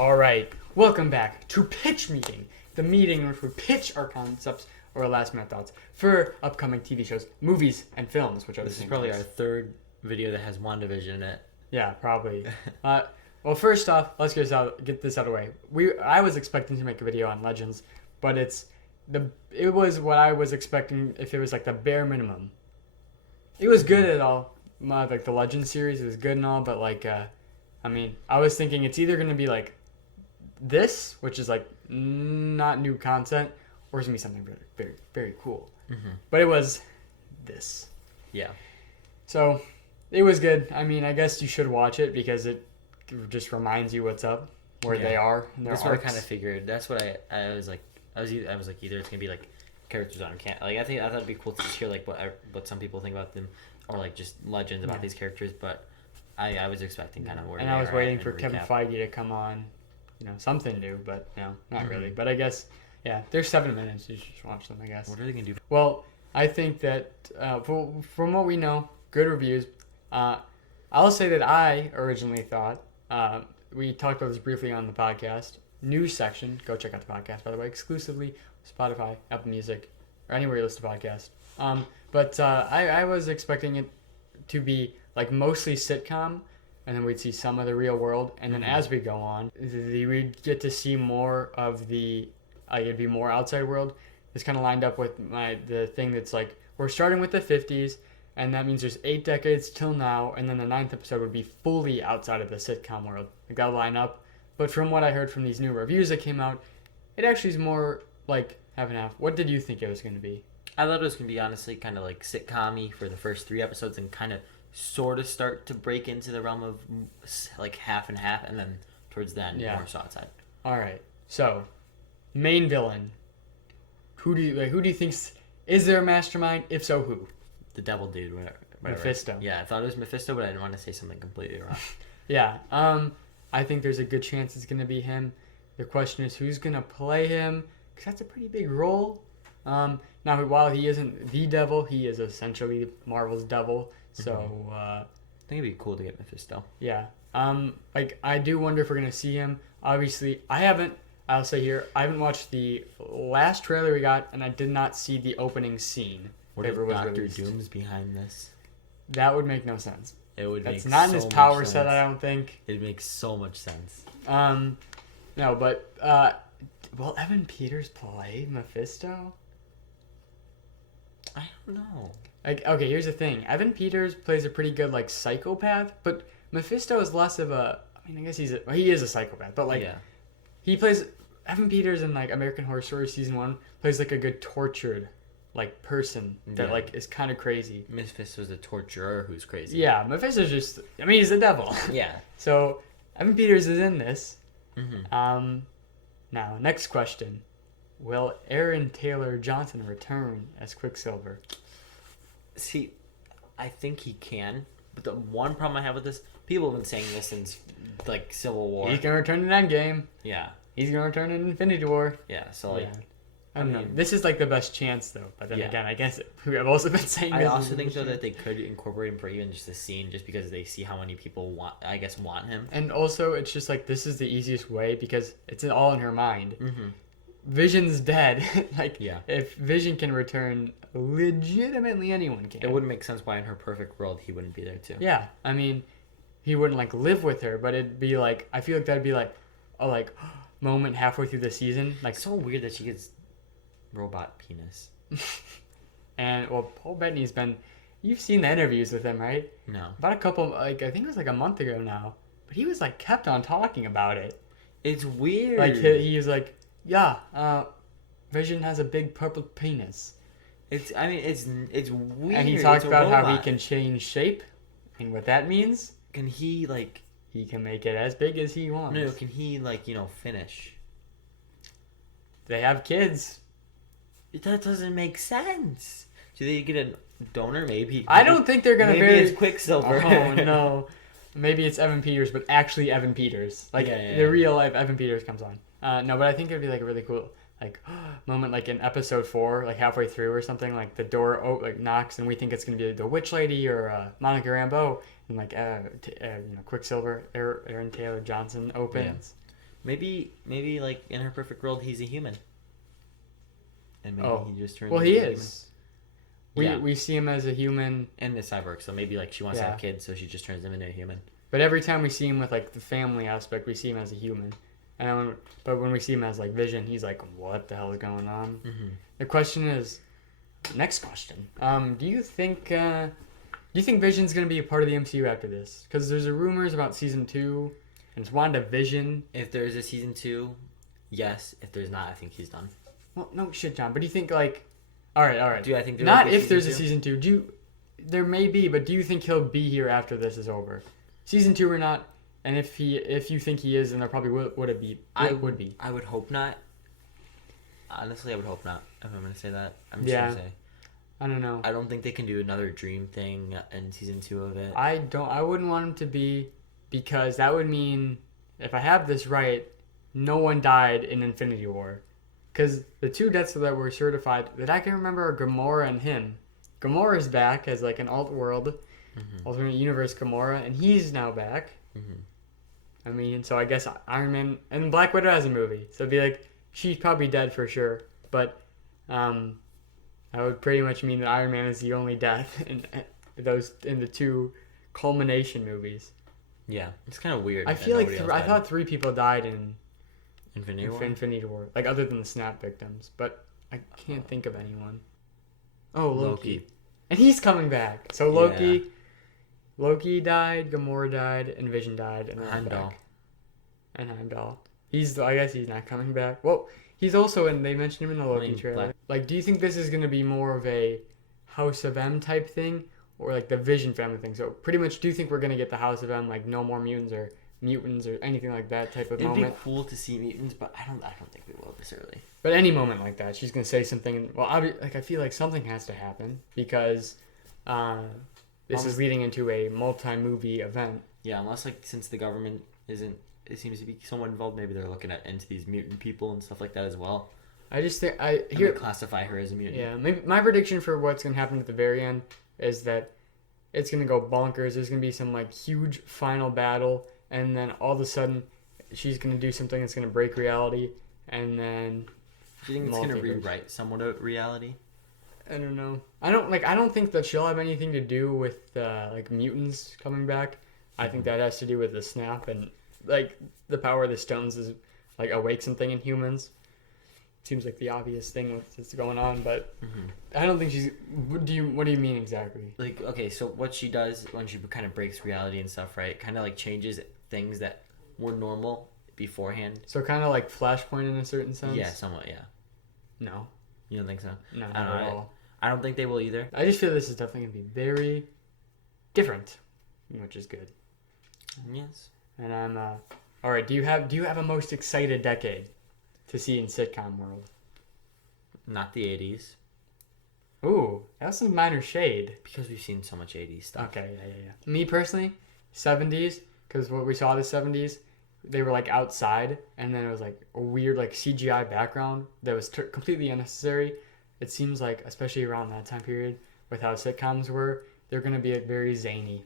All right, welcome back to Pitch Meeting, the meeting in which we pitch our concepts or our last-minute thoughts for upcoming TV shows, movies, and films. Which are This is probably our third video that has WandaVision in it. Yeah, probably. Well, first off, let's get this out of the way. I was expecting to make a video on Legends, but it was what I was expecting if it was like the bare minimum. It was good at all, like the Legends series. It was good and all, but like, I was thinking it's either gonna be like this, which is like not new content, or it's gonna be something very, very, very cool. Mm-hmm. But it was this. Yeah. So it was good. I mean, I guess you should watch it because it just reminds you what's up, where they are. That's what I kind of figured. That's what I was like. I was like either it's gonna be like characters on camp. Like I thought it'd be cool to just hear like what some people think about them, or like just legends about these characters. But I was expecting kind of where. And I was waiting for Kevin Feige to come on, something new, but not really. But I guess there's 7 minutes. You should just watch them. I guess. What are they gonna do? Well, I think that from what we know, good reviews. I'll say that I originally thought. We talked about this briefly on the podcast. News section. Go check out the podcast, by the way, exclusively Spotify, Apple Music, or anywhere you listen to podcasts. But I was expecting it to be like mostly sitcom, and then we'd see some of the real world, and then as we go on, we'd get to see more of it'd be more outside world. It's kind of lined up with the thing that's like we're starting with the 50s. And that means there's 8 decades till now, and then the 9th episode would be fully outside of the sitcom world. Like that'll line up. But from what I heard from these new reviews that came out, it actually is more like half and half. What did you think it was going to be? I thought it was going to be honestly kind of like sitcom-y for the first 3 episodes and kind of sort of start to break into the realm of like half and half, and then towards the end more so outside. All right. So, main villain. Who do you think is there a mastermind? If so, who? The devil dude, whatever. Mephisto. Yeah, I thought it was Mephisto, but I didn't want to say something completely wrong. Yeah. I think there's a good chance it's going to be him. The question is who's going to play him, because that's a pretty big role. Now, while he isn't the devil, he is essentially Marvel's devil. So, I think it'd be cool to get Mephisto. Yeah. I do wonder if we're going to see him. Obviously, I'll say here, I haven't watched the last trailer we got, and I did not see the opening scene. What if Dr. Doom's behind this? That would make no sense. It would make That's not in his power set, I don't think. It makes so much sense. No, but will Evan Peters play Mephisto? I don't know. Okay, here's the thing. Evan Peters plays a pretty good psychopath, but Mephisto is less of a. I mean, I guess he is a psychopath, but he plays Evan Peters in American Horror Story season 1 plays a good tortured person that is kind of crazy. Mephisto's a torturer who's crazy. Yeah, Mephisto's just he's the devil. Yeah. So Evan Peters is in this. Mm-hmm. Now next question: will Aaron Taylor Johnson return as Quicksilver? See, I think he can, but the one problem I have with this, people have been saying this since Civil War. He's gonna return in Endgame. Yeah. He's gonna return in Infinity War. Yeah. So I don't know. This is the best chance though. But then again, I guess I've also been saying. I also think though that they could incorporate him for even just a scene, just because they see how many people want him. And also, it's just this is the easiest way because it's all in her mind. Mm-hmm. Vision's dead. If Vision can return, legitimately anyone can. It wouldn't make sense why in her perfect world he wouldn't be there too. Yeah, I mean, he wouldn't live with her, but it'd be I feel that'd be a moment halfway through the season. So weird that she gets robot penis. And Paul Bettany's you've seen the interviews with him, right? No. About a couple, I think it was a month ago now, but he was kept on talking about it. It's weird. He was Vision has a big purple penis. It's weird. And he talked about how he can change shape, and what that means. Can he he can make it as big as he wants. No, can he finish? They have kids. That doesn't make sense. Do they get a donor? Maybe. I don't think they're gonna. Maybe it's Quicksilver. Oh no. Maybe it's Evan Peters, but actually Evan Peters. The real life Evan Peters comes on. No, but I think it'd be a really cool moment in episode 4, halfway through or something. The door knocks and we think it's gonna be the Witch Lady or Monica Rambeau, and Quicksilver, Aaron Taylor Johnson opens. Maybe like in her perfect world, he's a human, and maybe he just turns. Well, into he a is. human. We see him as a human, and the cyborg. So maybe like she wants to have kids, so she just turns him into a human. but every time we see him with like the family aspect, we see him as a human. But when we see him as like Vision, he's like, what the hell is going on? Mm-hmm. The question is, next question. Do you think Vision's gonna be a part of the MCU after this? Because there's rumors about season 2, and it's WandaVision. If there's a season 2, yes. If there's not, I think he's done. Well, no shit, John. But do you think like, all right. Do I think not if there's a season 2? There may be, but do you think he'll be here after this is over? Season 2 or not? And if you think he is, then there probably would be. I would hope not. Honestly, I would hope not. If I'm gonna say that, I'm just gonna say. I don't know. I don't think they can do another dream thing in season 2 of it. I wouldn't want him to be, because that would mean, if I have this right, no one died in Infinity War. Because the 2 deaths that were certified that I can remember are Gamora and him. Gamora's back as like an alt-world, alternate universe Gamora, and he's now back. Mm-hmm. I mean, so I guess Iron Man and Black Widow has a movie, so it'd be like she's probably dead for sure. But that would pretty much mean that Iron Man is the only death in the 2 culmination movies. Yeah, it's kind of weird. I feel like I thought 3 people died in Infinity War, like other than the snap victims, but I can't think of anyone. Oh, Loki. And he's coming back. So Loki died, Gamora died, and Vision died, and Heimdall. And Heimdall. I guess he's not coming back. Well, he's also they mentioned him in the Loki trailer. Like, do you think this is going to be more of a House of M type thing, or like the Vision family thing? So pretty much, do you think we're going to get the House of M, like no more mutants or anything like that type of moment? It'd be cool to see mutants, but I don't think we will this early. But any moment like that, she's going to say something. Well, I feel like something has to happen, because this is leading into a multi-movie event. Yeah, unless like since the government it seems to be somewhat involved, maybe they're looking into these mutant people and stuff like that as well. I just think classify her as a mutant. Yeah, maybe my prediction for what's going to happen at the very end is that it's going to go bonkers. There's going to be some like huge final battle, and then all of a sudden she's going to do something that's going to break reality, and then do you think it's going to rewrite somewhat of reality? I don't know. I don't think that she'll have anything to do with like mutants coming back. I think that has to do with the snap, and like the power of the stones is like awake something in humans. Seems like the obvious thing with what's going on, but I don't think she's. What do you mean exactly? Like, okay, so what she does when she kind of breaks reality and stuff, right? Kind of like changes things that were normal beforehand. So kind of like Flashpoint in a certain sense. Yeah, somewhat. Yeah. No. You don't think so? No, not at all. I don't think they will either. I just feel this is definitely gonna be very different, which is good. Yes. And I'm all right. Do you have a most excited decade to see in sitcom world? Not the 80s. Ooh, that's some minor shade. Because we've seen so much 80s stuff. Okay, yeah. Me personally, 70s, because what we saw the 70s, they were like outside, and then it was like a weird like CGI background that was completely unnecessary. It seems like, especially around that time period, with how sitcoms were, they're gonna be like very zany.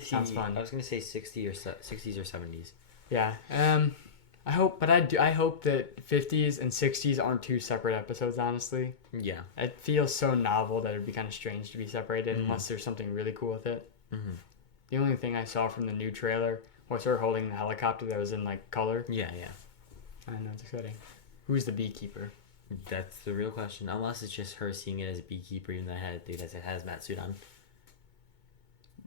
Sounds fun. I was gonna say 60s or 70s. Yeah. I hope that 50s and 60s aren't 2 separate episodes, honestly. Yeah. It feels so novel that it'd be kind of strange to be separated unless there's something really cool with it. Mm-hmm. The only thing I saw from the new trailer was her holding the helicopter that was in like color. Yeah. I know, it's exciting. Who's the beekeeper? That's the real question. Unless it's just her seeing it as a beekeeper, even though it has a hazmat suit on.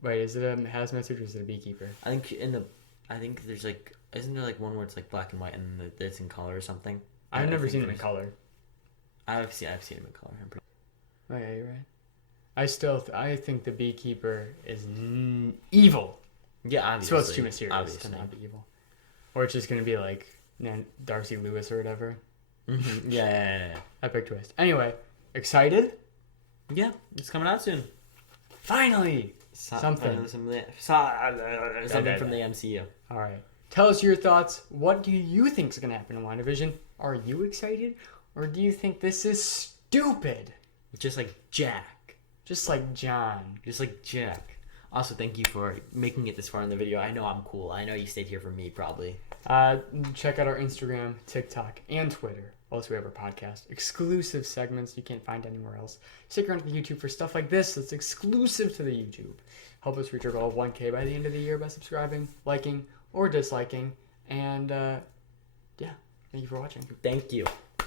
Wait, is it a hazmat suit or is it a beekeeper? I think there's like, isn't there like one where it's like black and white and it's in color or something? I've never seen him in color. I've seen him in color. Oh yeah, you're right. I think the beekeeper is evil. Yeah, obviously. So it's too mysterious to not be evil. Or it's just gonna be like Darcy Lewis or whatever. Mm-hmm. Yeah. Epic twist. Anyway, excited? Yeah, it's coming out soon. Finally! Something from the MCU. All right. Tell us your thoughts. What do you think is going to happen in WandaVision? Are you excited? Or do you think this is stupid? Just like Jack. Just like John. Just like Jack. Also, thank you for making it this far in the video. I know I'm cool. I know you stayed here for me, probably. Check out our Instagram, TikTok, and Twitter. Also, we have our podcast. Exclusive segments you can't find anywhere else. Stick around to the YouTube for stuff like this that's exclusive to the YouTube. Help us reach our goal of 1K by the end of the year by subscribing, liking, or disliking. And, yeah, thank you for watching. Thank you.